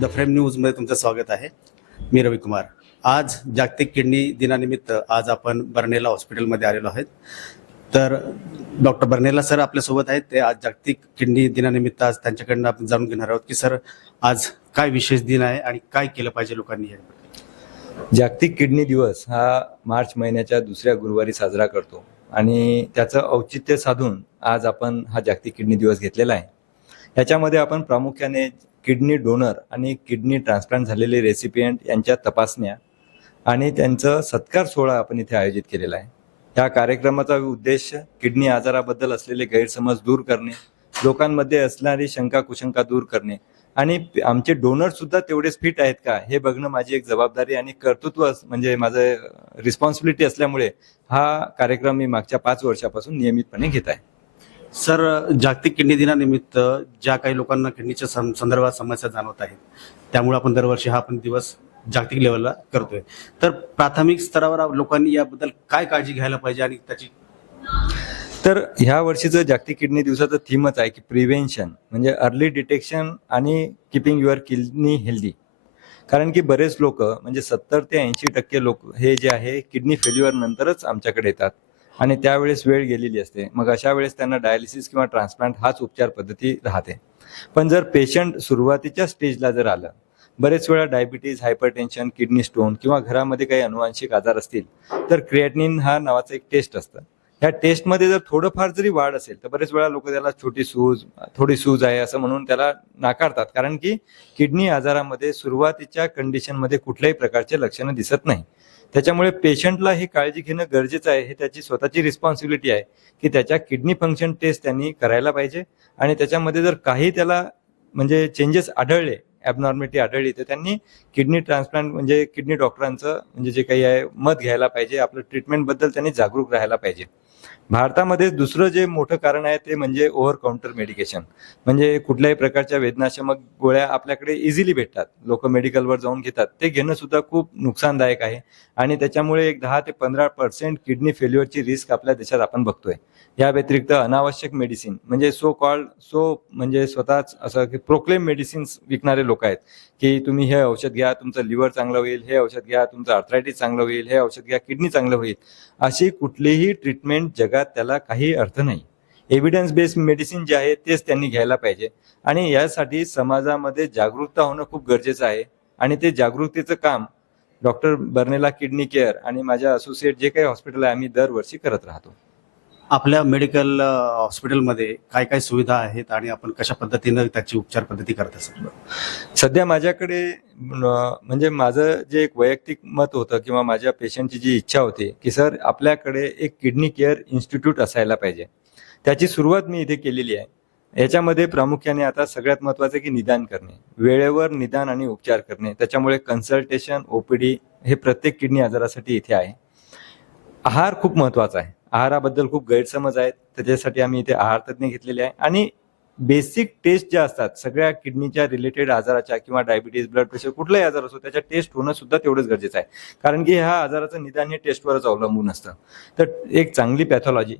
The frame न्यूजमध्ये तुमचं स्वागत आहे. मी रविकुमार आज जागतिक किडनी दिनानिमित्त आज आपण बर्नेला हॉस्पिटलमध्ये आलेलो आहेत. तर डॉक्टर बर्नेला सर आपल्यासोबत आहेत. ते आज जागतिक किडनी दिनानिमित्त आज त्यांच्याकडनं आपण जाणून घेणार आहोत की सर आज काय विशेष दिन आहे आणि काय केलं पाहिजे लोकांनी जागतिक किडनी दिवस हा मार्च महिन्याच्या दुसऱ्या गुरुवारी साजरा करतो आणि त्याचं औचित्य साधून आज आपण हा जागतिक किडनी दिवस घेतलेला आहे. याच्यामध्ये आपण प्रामुख्याने किडनी डोनर आणि किडनी ट्रान्सप्लांट झालेले रेसिपियंट यांच्या तपासण्या आणि त्यांचं सत्कार सोहळा आपण इथे आयोजित केलेला आहे. या कार्यक्रमाचा उद्देश किडनी आजाराबद्दल असलेले गैरसमज दूर करणे लोकांमध्ये असणारी शंका कुशंका दूर करणे आणि आमचे डोनर सुद्धा तेवढेच फिट आहेत का हे बघणं माझी एक जबाबदारी आणि कर्तृत्व म्हणजे माझं रिस्पॉन्सिबिलिटी असल्यामुळे हा कार्यक्रम मी मागच्या पाच वर्षापासून नियमितपणे घेत आहे. सर जागतिक किडनी दिनानिमित्त ज्या काही लोकांना किडनीच्या संदर्भात समस्या जाणवत आहेत त्यामुळे आपण दरवर्षी हा आपण दिवस जागतिक लेवलला करतोय. तर प्राथमिक स्तरावर लोकांनी याबद्दल काय काळजी घ्यायला पाहिजे आणि त्याची तर ह्या वर्षीचं जागतिक किडनी दिवसाचं थीमच आहे की प्रिव्हेन्शन म्हणजे अर्ली डिटेक्शन आणि किपिंग युअर किडनी हेल्दी. कारण की बरेच लोक म्हणजे सत्तर ते ऐंशी टक्के लोक हे जे आहे किडनी फेल्युअर नंतरच आमच्याकडे येतात. आणि त्यावेळेस वेळ गेलेली असते. मग अशा वेळेस त्यांना डायलिसिस किंवा ट्रान्सप्लांट हाच उपचार पद्धती राहते. पण जर पेशंट सुरुवातीच्या स्टेजला जर आलं बरेच वेळा डायबिटीज हायपरटेन्शन किडनी स्टोन किंवा घरामध्ये काही अनुवांशिक आजार असतील तर क्रिएटनिन हा नावाचं एक टेस्ट असतं. ह्या टेस्टमध्ये जर थोडंफार जरी वाढ असेल तर बरेच वेळा लोक त्याला छोटी सूज थोडी सूज आहे असं म्हणून त्याला नाकारतात. कारण की किडनी आजारामध्ये सुरुवातीच्या कंडिशनमध्ये कुठल्याही प्रकारचे लक्षणं दिसत नाही. त्याच्यामुळे पेशंटला ही काळजी घेणं गरजेचं आहे. हे त्याची स्वतःची रिस्पॉन्सिबिलिटी आहे की त्याच्या किडनी फंक्शन टेस्ट त्यांनी करायला पाहिजे. आणि त्याच्यामध्ये जर काही त्याला म्हणजे चेंजेस आढळले ॲबनॉर्मिटी आढळली तर त्यांनी किडनी ट्रान्सप्लांट म्हणजे किडनी डॉक्टरांचं म्हणजे जे काही आहे मत घ्यायला पाहिजे. आपलं ट्रीटमेंटबद्दल त्यांनी जागरूक राहायला पाहिजे. भारतामध्ये दुसरं जे मोठं कारण आहे ते म्हणजे ओव्हर काउंटर मेडिकेशन म्हणजे कुठल्याही प्रकारच्या वेदनाशमक गोळ्या आपल्याकडे इझिली भेटतात. लोक मेडिकलवर जाऊन घेतात. ते घेणं सुद्धा खूप नुकसानदायक आहे. आणि त्याच्यामुळे एक दहा ते पंधरा पर्सेंट किडनी फेल्युअरची रिस्क आपल्या देशात आपण बघतोय. या व्यतिरिक्त अनावश्यक मेडिसिन म्हणजे सो कॉल्ड सो म्हणजे स्वतःच असं की प्रोक्लेम मेडिसिन्स विकणारे लोक आहेत. की तुम्ही हे औषध घ्या तुमचं लिव्हर चांगलं होईल हे औषध घ्या तुमचं आर्थरायटिस चांगलं होईल हे औषध घ्या किडनी चांगलं होईल. अशी कुठलीही ट्रीटमेंट जगात त्याला काही अर्थ नाही. एव्हिडन्स बेस्ड मेडिसिन जे आहे तेच त्यांनी घ्यायला पाहिजे. आणि यासाठी समाजामध्ये जागरूकता होणं खूप गरजेचं आहे. आणि ते जागरूकतेचं काम डॉक्टर बर्नेला किडनी केअर आणि माझ्या असोसिएट जे काही हॉस्पिटल आहे आम्ही दरवर्षी करत राहतो. आपल्या मेडिकल हॉस्पिटलमध्ये काय काय सुविधा आहेत आणि आपण कशा पद्धतीनं त्याची उपचार पद्धती करत असतो सध्या माझ्याकडे म्हणजे माझं जे एक वैयक्तिक मत होतं किंवा माझ्या पेशंटची जी इच्छा होती की सर आपल्याकडे एक किडनी केअर इन्स्टिट्यूट असायला पाहिजे. त्याची सुरुवात मी इथे केलेली आहे. याच्यामध्ये प्रामुख्याने आता सगळ्यात महत्वाचं की निदान करणे. वेळेवर निदान आणि उपचार करणे. त्याच्यामुळे कन्सल्टेशन ओपीडी हे प्रत्येक किडनी आजारासाठी इथे आहे. आहार खूप महत्त्वाचा आहे. आहाराबद्दल खूप गैरसमज आहेत. त्याच्यासाठी आम्ही इथे आहार तज्ज्ञ घेतलेले आहे. आणि बेसिक टेस्ट ज्या असतात सगळ्या किडनीच्या रिलेटेड आजाराच्या किंवा डायबिटीज ब्लड प्रेशर कुठलाही आजार असो त्याच्या टेस्ट होणं सुद्धा तेवढंच गरजेचं आहे. कारण की ह्या आजाराचं निदान हे टेस्टवरच अवलंबून असतं. तर एक चांगली पॅथॉलॉजी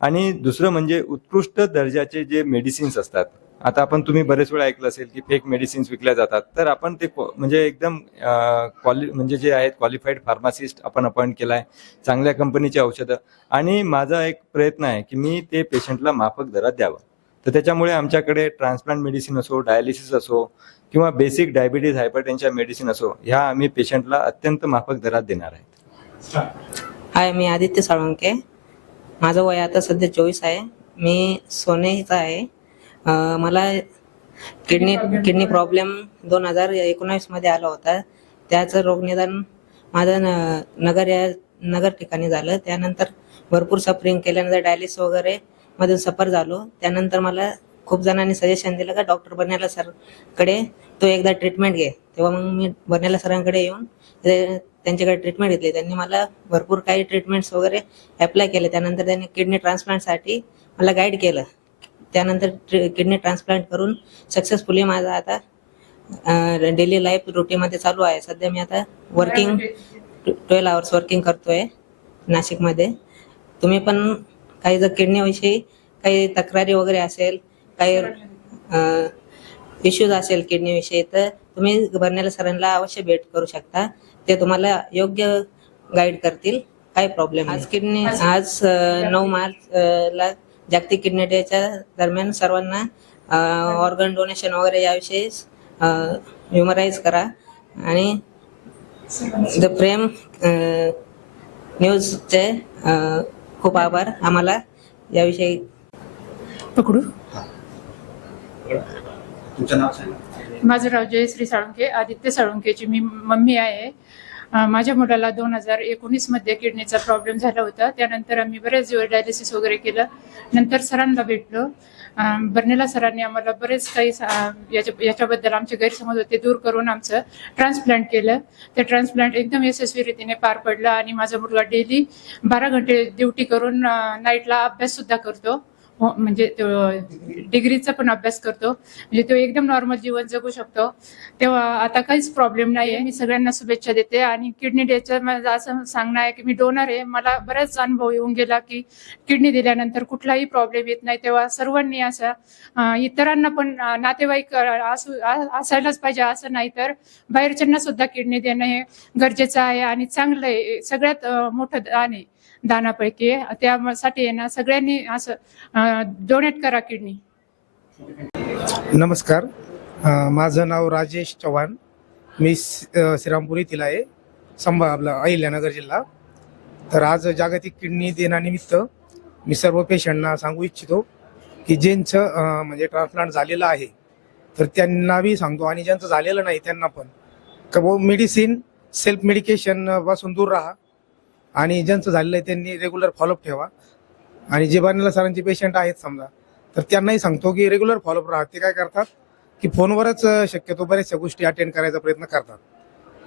आणि दुसरं म्हणजे उत्कृष्ट दर्जाचे जे मेडिसिन्स असतात आता आपण तुम्ही बरेच वेळा ऐकलं असेल की फेक मेडिसिन्स विकल्या जातात. तर आपण ते म्हणजे एकदम क्वालि म्हणजे जे आहेत क्वालिफाईड फार्मासिस्ट आपण अपॉइंट केला आहे चांगल्या कंपनीची औषधं. आणि माझा एक प्रयत्न आहे की मी ते पेशंटला माफक दरात द्यावं. तर त्याच्यामुळे आमच्याकडे ट्रान्सप्लांट मेडिसिन असो डायलिसिस असो किंवा बेसिक डायबिटीज हायपरटेन्शन मेडिसिन असो ह्या आम्ही पेशंटला अत्यंत माफक दरात देणार आहेत. हाय मी आदित्य साळुंके. माझं वय आता सध्या चोवीस आहे. मी सोनेचा आहे. अं, मला किडनी किडनी प्रॉब्लेम दोन हजार एकोणावीसमध्ये आला होता. त्याचं रोगनिदान माझं न नगर या नगर ठिकाणी झालं. त्यानंतर भरपूर सफरिंग केल्यानंतर डायलिस वगैरे मध्ये सफर झालो. त्यानंतर मला खूप जणांनी सजेशन दिलं का डॉक्टर बन्याला सरकडे तो एकदा ट्रीटमेंट घे. तेव्हा मग मी बन्याला सरांकडे येऊन ते- त्यांच्याकडे ट्रीटमेंट घेतली. त्यांनी मला भरपूर काही ट्रीटमेंट्स वगैरे अप्लाय केले. त्यानंतर त्यांनी किडनी ट्रान्सप्लांटसाठी मला गाईड केलं. त्यानंतर किडनी ट्रान्सप्लांट करून सक्सेसफुली माझा आता. डेली लाईफ रुटीनमध्ये चालू आहे. सध्या मी आता वर्किंग ट्वेल्व आवर्स वर्किंग करतोय नाशिकमध्ये. तुम्ही पण काही जर किडनीविषयी काही तक्रारी वगैरे असेल काही इश्यूज असेल किडनीविषयी तर तुम्ही बर्नेला सरांना अवश्य भेट करू शकता. ते तुम्हाला योग्य गाईड करतील. काही प्रॉब्लेम आज किडनी आज नऊ मार्च ला जागतिक किडनी डेच्या दरम्यान सर्वांना ऑर्गन डोनेशन वगैरे याविषयी ह्युमराईज करा. आणि द प्रेम न्यूजचे खूप आभार आम्हाला याविषयी. पकडू? तुमचं नाव सांगा. माझं नाव जयश्री साळुंके आदित्य साळुंकेची मी मम्मी आहे. माझ्या मुलाला दोन हजार एकोणीसमध्ये किडनीचा प्रॉब्लेम झाला होता. त्यानंतर आम्ही बरेच दिवस डायलिसिस वगैरे केलं. नंतर सरांना भेटलो. बर्नेला सरांनी आम्हाला बरेच काही याच्या याच्याबद्दल आमचे गैरसमज होते दूर करून आमचं ट्रान्सप्लांट केलं. ते ट्रान्सप्लांट एकदम यशस्वी रीतीने पार पडलं आणि माझा मुलगा डेली बारा घंटे ड्युटी करून नाईटला अभ्यास सुद्धा करतो. हो, म्हणजे डिग्रीचा पण अभ्यास करतो. म्हणजे तो एकदम नॉर्मल जीवन जगू शकतो. तेव्हा आता काहीच प्रॉब्लेम नाही आहे मी सगळ्यांना शुभेच्छा देते आणि किडनी डेचं माझं असं सांगणं आहे की मी डोनर आहे. मला बराच अनुभव येऊन गेला की किडनी दिल्यानंतर कुठलाही प्रॉब्लेम येत नाही. तेव्हा सर्वांनी असं इतरांना पण नातेवाईक असू असायलाच पाहिजे. असं नाही तर बाहेरच्यांना सुद्धा किडनी देणं हे गरजेचं आहे आणि चांगलं आहे. सगळ्यात मोठं दान आहे. दानापैकी त्यासाठी आहे ना सगळ्यांनी असं डोनेट करा किडनी. नमस्कार. माझं नाव राजेश चव्हाण. मी श्रीरामपूर येथील आहे. संभा आपला अहिल्यानगर जिल्हा. तर आज जागतिक किडनी दिनानिमित्त मी सर्व पेशंटना सांगू इच्छितो की ज्यांचं म्हणजे ट्रान्सप्लांट झालेलं आहे तर त्यांनाही सांगतो. आणि ज्यांचं झालेलं नाही त्यांना पण. का भाऊ मेडिसिन सेल्फ मेडिकेशनपासून दूर राहा. आणि ज्यांचं झालेलं आहे त्यांनी रेग्युलर फॉलोअप ठेवा. आणि जे बारनेला सरांचे पेशंट आहेत समजा तर त्यांनाही सांगतो की रेग्युलर फॉलोअप राहा. ते काय करतात की फोनवरच शक्यतो बऱ्याचशा गोष्टी अटेंड करायचा प्रयत्न करतात.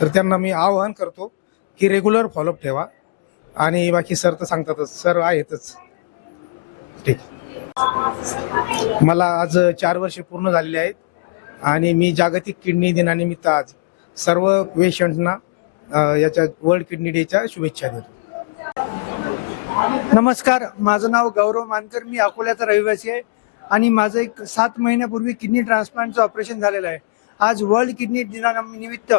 तर त्यांना मी आवाहन करतो की रेग्युलर फॉलोअप ठेवा. आणि बाकी सर तर सांगतातच सर आहेतच. ठीक. मला आज चार वर्षे पूर्ण झालेली आहेत. आणि मी जागतिक किडनी दिनानिमित्त आज सर्व पेशंटना याच्या वर्ल्ड किडनी डेच्या शुभेच्छा देतो. नमस्कार माझं नाव गौरव मानकर मी अकोल्याचा रहिवासी आहे आणि माझं एक सात महिन्यापूर्वी किडनी ट्रान्सप्लांटचं ऑपरेशन झालेलं आहे. आज वर्ल्ड किडनी दिनानिमित्त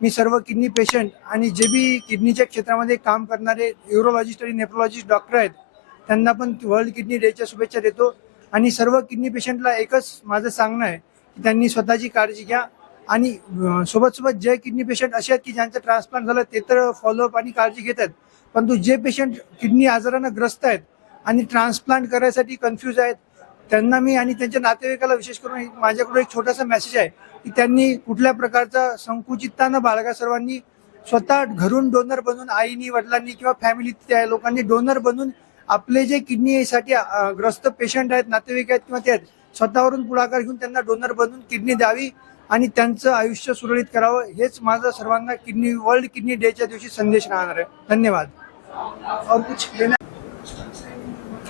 मी सर्व किडनी पेशंट आणि जे बी किडनीच्या क्षेत्रामध्ये काम करणारे युरोलॉजिस्ट आणि नेफ्रोलॉजिस्ट डॉक्टर आहेत त्यांना पण वर्ल्ड किडनी डेच्या शुभेच्छा देतो. आणि सर्व किडनी पेशंटला एकच माझं सांगणं आहे की त्यांनी स्वतःची काळजी घ्या आणि सोबत सोबत जे किडनी पेशंट असे आहेत की ज्यांचं ट्रान्सप्लांट झालं ते तर फॉलोअप आणि काळजी घेत आहेत परंतु जे पेशंट किडनी आजारानं ग्रस्त आहेत आणि ट्रान्सप्लांट करायसाठी कन्फ्यूज आहेत त्यांना मी आणि त्यांच्या नातेवाईकाला विशेष करून माझ्याकडून एक छोटासा मेसेज आहे की त्यांनी कुठल्या प्रकारचा संकुचितता न बाळगा सर्वांनी स्वतः घरून डोनर बनून आईनी वडिलांनी किंवा फॅमिली त्या लोकांनी डोनर बनून आपले जे किडनीसाठी ग्रस्त पेशंट आहेत नातेवाईक आहेत किंवा ते आहेत स्वतःवरून पुढाकार घेऊन त्यांना डोनर बनून किडनी द्यावी. आणि त्यांचं आयुष्य सुरळीत करावं हेच माझं सर्वांना किडनी वर्ल्ड किडनी डेच्या दिवशी संदेश राहणार आहे. धन्यवाद. और कुछ लेना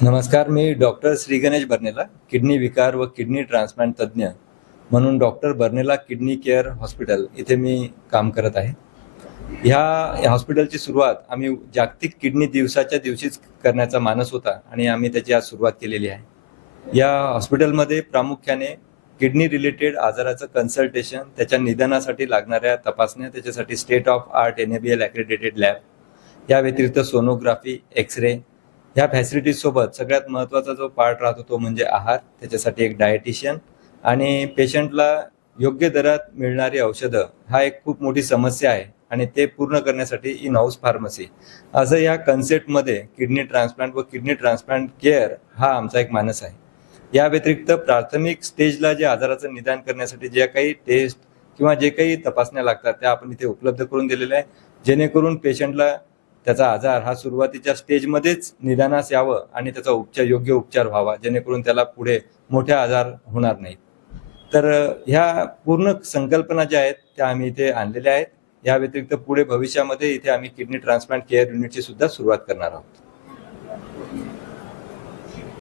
नमस्कार मी डॉक्टर श्रीगणेश बर्नेला किडनी विकार व किडनी ट्रान्सप्लांट तज्ज्ञ म्हणून डॉक्टर बर्नेला किडनी केअर हॉस्पिटल इथे मी काम करत आहे. ह्या हॉस्पिटलची सुरुवात आम्ही जागतिक किडनी दिवसाच्या दिवशीच करण्याचा मानस होता आणि आम्ही त्याची आज सुरुवात केलेली आहे. या हॉस्पिटलमध्ये प्रामुख्याने किडनी रिलेटेड आजाराचं कन्सल्टेशन त्याच्या निदानासाठी लागणाऱ्या तपासण्या त्याच्यासाठी state of art N A B L accredited lab या व्यतिरिक्त सोनोग्राफी एक्सरे ह्या फॅसिलिटीजसोबत सगळ्यात महत्त्वाचा जो पार्ट राहतो तो म्हणजे आहार त्याच्यासाठी एक डायटिशियन आणि पेशंटला योग्य दरात मिळणारी औषधं हा एक खूप मोठी समस्या आहे आणि ते पूर्ण करण्यासाठी इन हाऊस फार्मसी असं या कन्सेप्टमध्ये किडनी ट्रान्सप्लांट व किडनी ट्रान्सप्लांट केअर हा आमचा एक मानस आहे. या व्यतिरिक्त प्राथमिक स्टेजला जे आजाराचं निदान करण्यासाठी ज्या काही टेस्ट किंवा जे काही तपासण्या लागतात त्या आपण इथे उपलब्ध करून दिलेल्या आहे जेणेकरून पेशंटला त्याचा आजार हा सुरुवातीच्या स्टेजमध्येच निदानास यावं आणि त्याचा उपचार योग्य उपचार व्हावा जेणेकरून त्याला पुढे मोठे आजार होणार नाहीत. तर ह्या पूर्ण संकल्पना ज्या आहेत त्या आम्ही इथे आणलेल्या आहेत. या व्यतिरिक्त पुढे भविष्यामध्ये इथे आम्ही किडनी ट्रान्सप्लांट केअर युनिटची सुद्धा सुरुवात करणार आहोत.